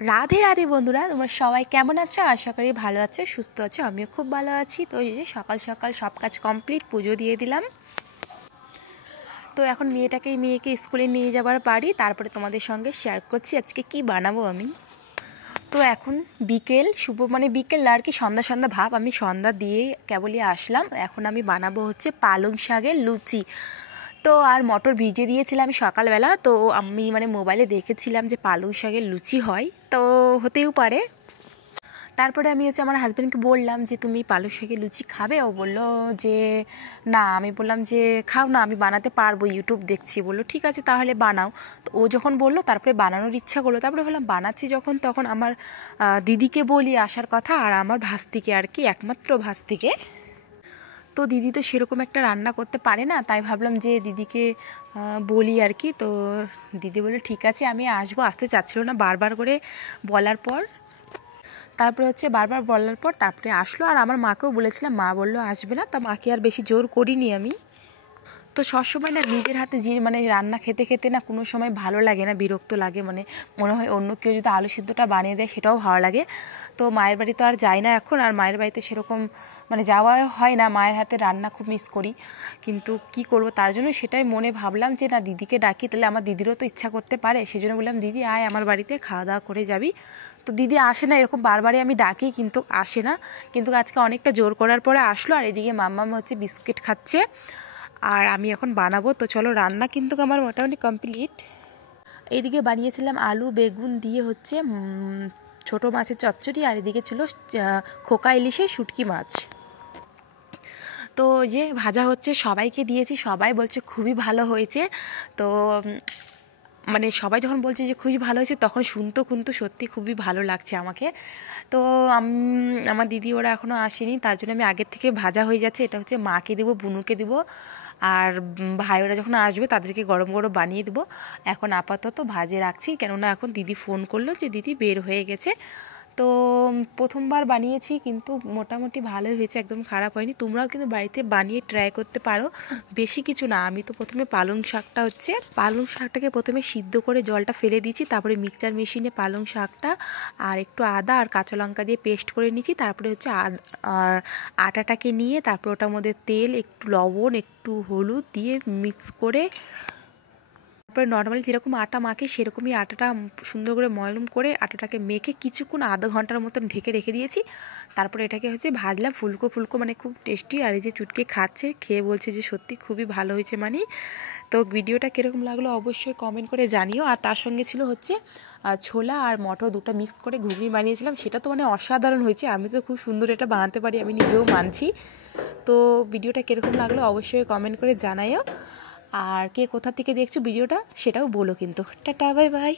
রাধে রাধে বন্ধুরা, তোমরা সবাই কেমন আছো? আশা করি ভালো আছো, সুস্থ আছো। আমিও খুব ভালো আছি। তো এই যে সকাল সকাল সব কাজ কমপ্লিট, পুজো দিয়ে দিলাম। তো এখন মেয়েকে স্কুলে নিয়ে যাবার পারি, তারপরে তোমাদের সঙ্গে শেয়ার করছি আজকে কি বানাবো আমি। তো এখন বিকেল বিকেল আর কি, সন্ধ্যা সন্ধ্যা ভাব। আমি সন্ধ্যা দিয়ে কেবলই আসলাম। এখন আমি বানাবো হচ্ছে পালং শাকের লুচি। তো আর মটর ভিজে দিয়েছিলাম সকালবেলা। তো আমি মোবাইলে দেখেছিলাম যে পালং শাকের লুচি হয়, তো হতেও পারে। তারপরে আমি হচ্ছে আমার হাজব্যান্ডকে বললাম যে তুমি পালং শাকের লুচি খাবে? ও বললো যে না। আমি বললাম যে খাও না, আমি বানাতে পারবো, ইউটিউব দেখছি। বললো ঠিক আছে তাহলে বানাও। তো ও যখন বললো তারপরে বানানোর ইচ্ছা করলো। তারপরে বললাম বানাচ্ছি যখন, তখন আমার দিদিকে বলি আসার কথা, আর আমার ভাস্তিকে আর কি, একমাত্র ভাস্তিকে। তো দিদি তো সেরকম একটা রান্না করতে পারে না, তাই ভাবলাম যে দিদিকে বলি আর কি। তো দিদি বললো ঠিক আছে আমি আসবো। আসতে চাচ্ছিল না, বারবার করে বলার পর তারপরে আসলো। আর আমার মাকেও বলেছিলাম, মা বললো আসবে না, তা মাকে আর বেশি জোর করিনি আমি। তো সবসময় না নিজের হাতে রান্না খেতে খেতে না কোনো সময় ভালো লাগে না, বিরক্ত লাগে। মনে হয় অন্য কেউ যদি আলু সিদ্ধটা বানিয়ে দেয় সেটাও ভালো লাগে। তো মায়ের বাড়ি তো আর যাই না এখন, আর মায়ের বাড়িতে সেরকম যাওয়া হয় না। মায়ের হাতে রান্না খুব মিস করি, কিন্তু কি করব, তার জন্য সেটাই মনে ভাবলাম যে না, দিদিকে ডাকি, তাহলে আমার দিদিরও তো ইচ্ছা করতে পারে। সেই জন্য বললাম দিদি আয় আমার বাড়িতে, খাওয়া দাওয়া করে যাবি। তো দিদি আসে না, এরকম বারবারই আমি ডাকি কিন্তু আসে না। কিন্তু আজকে অনেকটা জোর করার পরে আসলো। আর এদিকে মাম্মাম হচ্ছে বিস্কিট খাচ্ছে, আর আমি এখন বানাবো। তো চলো, রান্না কিন্তু আমার মোটামুটি কমপ্লিট। এইদিকে বানিয়েছিলাম আলু বেগুন দিয়ে হচ্ছে ছোটো মাছের চচ্চড়ি, আর এদিকে ছিল খোকা ইলিশের শুটকি মাছ। তো যে ভাজা হচ্ছে, সবাইকে দিয়েছি, সবাই বলছে খুবই ভালো হয়েছে। তো সবাই যখন বলছে যে খুবই ভালো হয়েছে, তখন শুনতেও কিন্তু সত্যি খুবই ভালো লাগছে আমাকে। তো আমার দিদি ওরা এখনও আসেনি, তার জন্য আমি আগের থেকে ভাজা হয়ে যাচ্ছে। এটা হচ্ছে মাকে দেবো, বুনুকে দেবো, আর ভাই ওরা যখন আসবে তাদেরকে গরম গরম বানিয়ে দেবো। এখন আপাতত ভাজে রাখছি, কেননা এখন দিদি ফোন করলো যে দিদি বের হয়ে গেছে। তো প্রথমবার বানিয়েছি, কিন্তু মোটামুটি ভালোই হয়েছে, একদম খারাপ হয়নি। তোমরাও কিন্তু বাড়িতে বানিয়ে ট্রাই করতে পারো। বেশি কিছু না, আমি তো প্রথমে পালং শাকটাকে প্রথমে সিদ্ধ করে জলটা ফেলে দিয়েছি। তারপরে মিক্সচার মেশিনে পালং শাকটা আর একটু আদা আর কাঁচা লঙ্কা দিয়ে পেস্ট করে নিয়েছি। তারপরে হচ্ছে আর আটাটাকে নিয়ে তারপর ওটার মধ্যে তেল, একটু লবণ, একটু হলুদ দিয়ে মিক্স করে, তারপরে নর্মালি যেরকম আটা মাখে সেরকমই আটাটা সুন্দর করে ময়লম করে আটাটাকে মেখে কিছুক্ষণ আধা ঘন্টার মতন ঢেকে রেখে দিয়েছি। তারপরে এটাকে হচ্ছে ভাজলাম ফুলকো ফুলকো, খুব টেস্টি। আর এই যে চুটকে খাচ্ছে, খেয়ে বলছে যে সত্যি খুবই ভালো হয়েছে। তো ভিডিওটা কীরকম লাগলো অবশ্যই কমেন্ট করে জানিও। আর তার সঙ্গে ছিল হচ্ছে ছোলা আর মটর দুটো মিক্স করে ঘুগনি বানিয়েছিলাম। সেটা তো অসাধারণ হয়েছে। আমি তো খুব সুন্দর এটা বানাতে পারি, আমি নিজেও মানছি। তো ভিডিওটা কীরকম লাগলো অবশ্যই কমেন্ট করে জানাইও। আর কে কোথা থেকে দেখছো ভিডিওটা সেটাও বলো কিন্তু। Tata, bye bye.